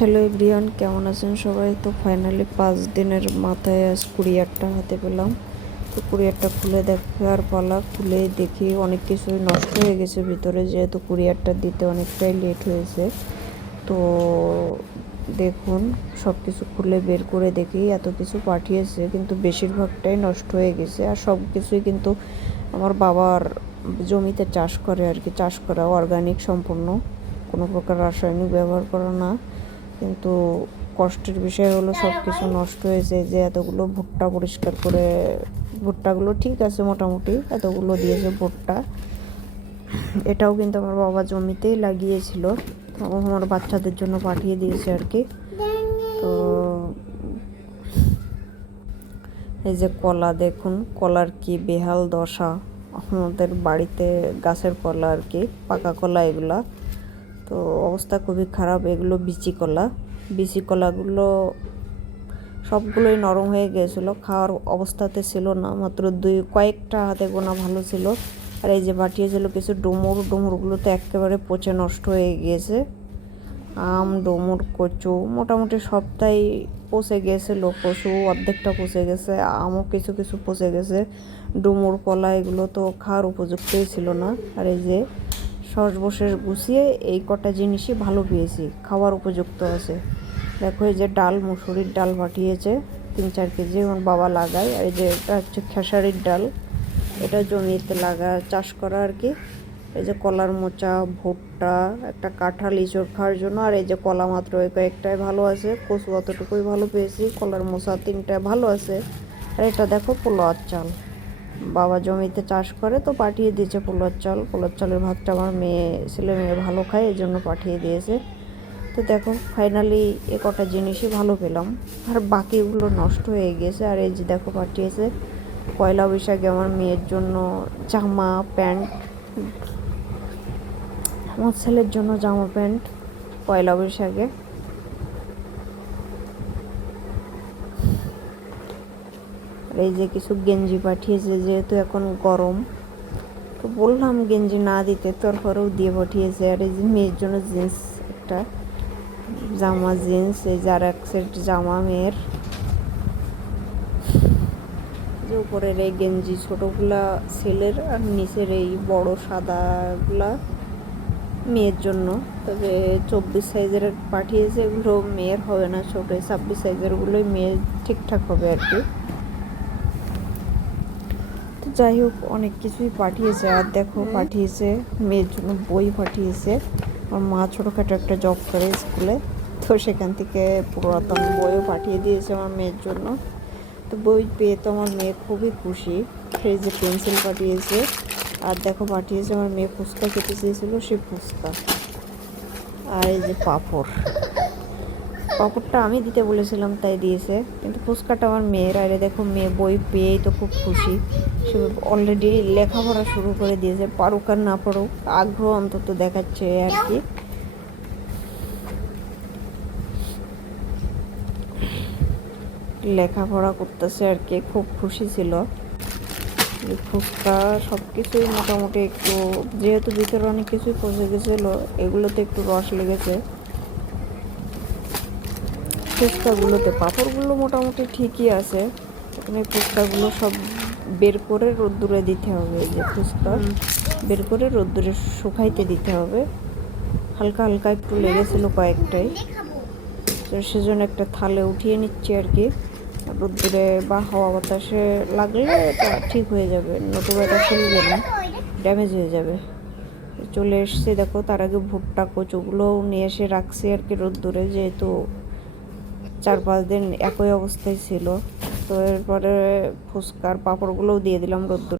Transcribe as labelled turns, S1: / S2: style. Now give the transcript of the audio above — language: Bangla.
S1: হ্যালো এভরিওয়ান কেমন আছেন সবাই? তো ফাইনালি পাঁচ দিনের মাথায় আজ কুরিয়ারটা হাতে পেলাম। তো কুরিয়ারটা খুলে দেখার পালা, খুলে দেখি অনেক কিছুই নষ্ট হয়ে গেছে ভিতরে, যেহেতু কুরিয়ারটা দিতে অনেকটাই লেট হয়েছে। তো দেখুন সব কিছু খুলে বের করে দেখি, এত কিছু পাঠিয়েছে, কিন্তু বেশিরভাগটাই নষ্ট হয়ে গেছে। আর সব কিছুই কিন্তু আমার বাবার জমিতে চাষ করে আর কি, চাষ করা অর্গানিক সম্পূর্ণ। কোনো প্রকার রাসায়নিক ব্যবহার করা না। কিন্তু কষ্টের বিষয় হলো সব কিছু নষ্ট হয়েছে যে এতগুলো ভুট্টা পরিষ্কার করে, ভুট্টাগুলো ঠিক আছে মোটামুটি, এতগুলো দিয়েছে ভুট্টা। এটাও কিন্তু আমার বাবা জমিতেই লাগিয়েছিল, আমার বাচ্চাদের জন্য পাঠিয়ে দিয়েছে আর কি। তো এই যে কলা দেখুন, কলার কি বেহাল দশা। আমাদের বাড়িতে গাছের কলা আর কি, পাকা কলা এগুলা। তো অবস্থা খুবই খারাপ, এগুলো বিচি কলা। বিচি কলাগুলো সবগুলোই নরম হয়ে গিয়েছিল, খাওয়ার অবস্থাতে ছিল না, মাত্র দুই, কয়েকটা হাতে গোনা ভালো ছিল। আর এই যে পাঠিয়েছিল কিছু ডুমুর ডুমুরগুলো তো একেবারে পচে নষ্ট হয়ে গিয়েছে। আম, ডুমুর, কচু, মোটামুটি সবটাই পচে গেছিল কচু অর্ধেকটা পচে গেছে, আমও কিছু কিছু পচে গেছে। ডুমুর কলা এগুলো তো খাওয়ার উপযুক্তই ছিল না। আর এই যে সর্বশেষ গুছিয়ে এই কটা জিনিসই ভালো পেয়েছি। খাওয়ার উপযুক্ত আছে। দেখো, এই যে ডাল, মুসুরির ডাল পাঠিয়েছে। তিন চার কেজি আমার বাবা লাগায়। আর এই যে এটা হচ্ছে খেসারির ডাল। এটা জমিতে লাগা চাষ করা আর কি। এই যে কলার মোচা, ভুট্টা, একটা কাঁঠাল, ইঁচড় খাওয়ার জন্য। আর এই যে কলা মাত্র ওই কয়েকটাই ভালো আছে। কচু অতটুকুই ভালো পেয়েছি। কলার মোচা তিনটায় ভালো আছে। আর এটা দেখো পোলোয়ার চাল। বাবা জমিতে চাষ করে তো পাঠিয়ে দিয়েছে পোলোর চাল। পোলোর চালের ভাতটা আমার মেয়ে, ছেলে মেয়ে ভালো খায়, এই জন্য পাঠিয়ে দিয়েছে। তো দেখো ফাইনালি এ কটা জিনিসই ভালো পেলাম। আর বাকিগুলো নষ্ট হয়ে গেছে। আর এই যে দেখো পাঠিয়েছে পয়লা বৈশাখে আমার মেয়ের জন্য জামা, প্যান্ট। আমার ছেলের জন্য জামা, প্যান্ট পয়লা বৈশাখে আর এই যে কিছু গেঞ্জি পাঠিয়েছে, যেহেতু এখন গরম, তো বললাম গেঞ্জি না দিতে, তারপরেও দিয়ে পাঠিয়েছে। আর এই যে মেয়ের জন্য জিন্স একটা, জামা জিন্স, এই যার এক সেট জামা মেয়ের। যে উপরের এই গেঞ্জি, ছোটোগুলা ছেলের আর নিচের এই বড় সাদাগুলা মেয়ের জন্য। তবে চব্বিশ সাইজের পাঠিয়েছে, এগুলো মেয়ের হবে না, ছোটো ছাব্বিশ সাইজেরগুলোই মেয়ের ঠিকঠাক হবে আর কি। যাই হোক অনেক কিছুই পাঠিয়েছে। আর দেখো পাঠিয়েছে মেয়ের জন্য বই পাঠিয়েছে। আমার মা ছোটোখাটো একটা জব করে স্কুলে। তো সেখান থেকে পুরাতন বইও পাঠিয়ে দিয়েছে আমার মেয়ের জন্য। তো বই পেয়ে তো আমার মেয়ে খুবই খুশি। সেই যে পেন্সিল পাঠিয়েছে। আর দেখো পাঠিয়েছে আমার মেয়ে ফুচকা খেতে চেয়েছিলো সে ফুচকা। আর এই যে পাঁপড়। পাঁপড়টা আমি দিতে বলেছিলাম, তাই দিয়েছে। কিন্তু ফুচকাটা আমার মেয়ের, আরে দেখো মেয়ে বই পেয়েই তো খুব খুশি। সে অলরেডি লেখাপড়া শুরু করে দিয়েছে, পারুক আর না পারুক, আগ্রহ অন্তত দেখাচ্ছে আর কি। লেখাপড়া করতেছে আর কি, খুব খুশি ছিল। ফুচকা সব কিছুই মোটামুটি একটু, যেহেতু ভিতরে অনেক কিছুই পচে গেছিল, এগুলোতে একটু রস লেগেছে। ফুচকাগুলোতে পাঁপড়গুলো মোটামুটি ঠিকই আছে। এখানে ফুচকাগুলো সব বের করে রোদ্দুরে দিতে হবে এই যে ফুচকা বের করে রোদ্দুরে শুকাইতে দিতে হবে। হালকা হালকা একটু লেগেছিলো কয়েকটাই। তো সেজন্য একটা থালে উঠিয়ে নিচ্ছি আর কি। রোদ্দুরে বা হাওয়া বাতাসে লাগলে এটা ঠিক হয়ে যাবে নতুবা এটা চলবে না ড্যামেজ হয়ে যাবে। চলে এসছে দেখো তার আগে ভুট্টা কচুগুলোও নিয়ে এসে রাখছি আর কি রোদ্দুরে যেহেতু চার পাঁচ দিন একই অবস্থায় ছিল। তো এরপরে ফুচকার পাঁপড়গুলোও দিয়ে দিলাম রোদ্দুর।